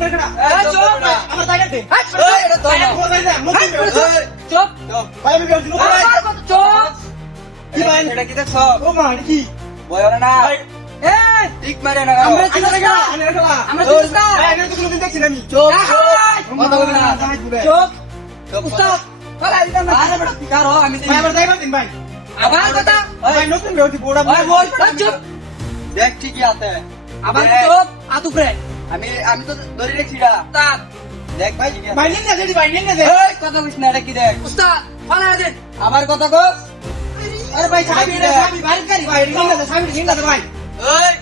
আমার জায়গা দে এটা তো না চুপ চুপ ভাই আমি বেরোছি চুপ কি ভাই এটা কি দেখছ ও মা কি বয়রা না এ ঠিক মারে না আমরা চুপ চিন্তা করা আমরা চিন্তা ভাই আমি তো কোনোদিন দেখছি না আমি চুপ কথা বলবি না চুপ চুপ উস্তাদ ভাই দিতাম না আরে বেটা পিকার হ আমি ভাই আমার জায়গা দিন ভাই আবার কথা ভাই নতুন বেরোছি বোড়া ভাই বল চুপ দেখ ঠিকই আছে আবার দেখ, চুপ আতুকরে আমি তো ধরে রেখছি না উস্তাদ দেখ ভাই ঠিকই আছে। ভাই নিন না যদি ভাই নিন না দে এই কথা বলিস না এটা কি দেখ উস্তাদ ফালা দেন আবার কথা কস আরে ভাই সাবি রে সাবি বাইরে করি ভাই নিন না সাবি নিন না ভাই এই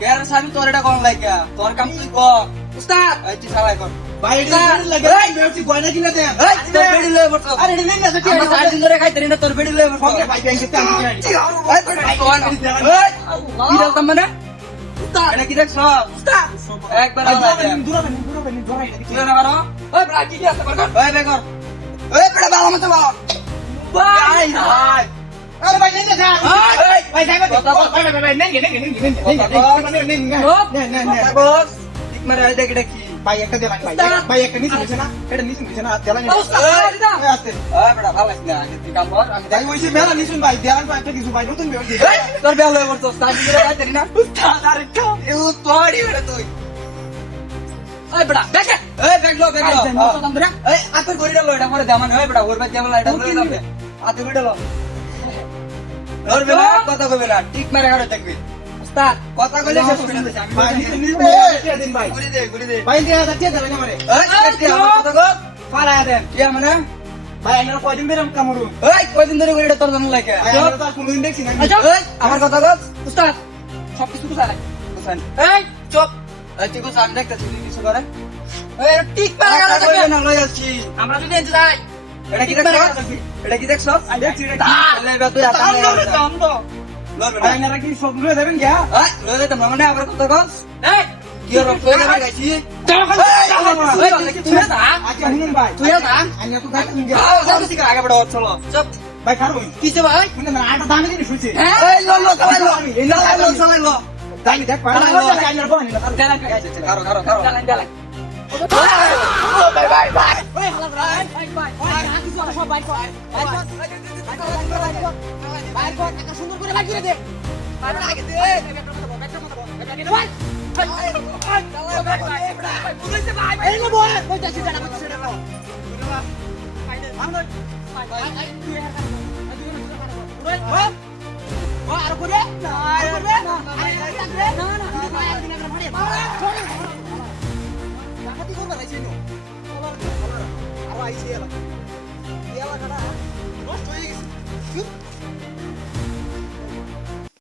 কেন সাবি তোর এটা কোন লাগিয়া তোর কাম তুই কর উস্তাদ এই তুই সালাই কর ভাই এটা লাগে বেরোছি গয়না কিনে দে এই তোর বেডি লয়ে বসো আরে নিন না তো আমরা 4 দিন ধরে খাইতে না তোর বেডি লয়ে বসো ভাই ভাই ব্যাংকে টাকা এই বেটা কোন এই কি বলতাম মানে উস্তাদ এটা কি দেখছ উস্তাদ একবার ভাই আলাদা দূরে বেন দূরে তুই না করো ওই ব্রা কি আছে বল এই বেকর এই বেটা ভালো মতো বল ভাই ভাই আরে ভাই নিন না এই ভাই যাইবা কথা বল। ভাই ভাই নেন কথা কস ঠিক মারে এই দেখ এটা কি ভাই একটা দে ভাই ভাই একটা নিচে নিচে না এটা নিচে নিচে না দেলা নিচে আছে এই বেটা ভালো লাগছে না আগে তুই কাম কর আমি ভাই ওইসে মেলা নিচুন ভাই দেলা ভাই একটা কিছু ভাই নতুন বেরোছি তোর বেল হয়ে বসো 4 দিন ধরে খাইতে না উস্তাদ আরেকটা এ তোড়ি বেটা তুই ওই বড়া দেখে এই দেখলো দেখলো আই জানো তো তোমরা এই আতর গড়িটা লো এটা পরে দামান হয় বেটা ওর বাই দেমান এটা লই যাবে আতর গড়িটা লো ওর বেলা কথা কইবে না ঠিক মারে হাড়ে দেখবি উস্তাদ কথা কইলে শেষ করে দিছি আমি ভাই নিচে নিচে দিন ভাই গুড়ি দে ভাই দিয়া যাচ্ছে দেবে না আমারে এই কাটি আমার কথা কর ফালা দেন কি মানে ভাই আমরা কয়দিন বেরম কামরু এই কয়দিন ধরে গড়িটা তোর জানা লাগে আমরা তো কোনদিন দেখছি না এই আমার কথা কর উস্তাদ সব কিছু কোথায় বুঝছেন এই চুপ এই তুই কোন সামনে দেখতে তুই কিছু করে এই টিক পালা গেল কথা কইবে না লই যাচ্ছি আমরা যদি এসে যাই এটা কি দেখছ এটা কি দেখছ দেখছি এটা তাহলে এবার তুই আতা আমরা তো আমরা লড়বে ভাই না আপনারা কি সব লয়ে দেবেন গিয়া এই লই যাইতাম না মানে আবার কথা কর এই কি আর কই গেলে গাইছি তুই না আচ্ছা শুনুন ভাই তুই না আমি তো গাছ কিন গিয়া আগে বড় চলো চুপ ভাই খারো কিছে ভাই শুনুন না আটা দামি দিন শুইছে এই লো লো চালাই লো চালাই লো চালাই লো দামি দেখ পারা আইনার বনি না দেলা কারো কারো কারো দেলা ভাই ভাই ভাই ওই হালা ভাই ভাই ভাই কিছু সব ভাই ভাই একটা সুন্দর করে লাগিয়ে দে ভাই লাগিয়ে দে আরো আইসি এলা এলা কাটা নষ্ট হয়ে গেছে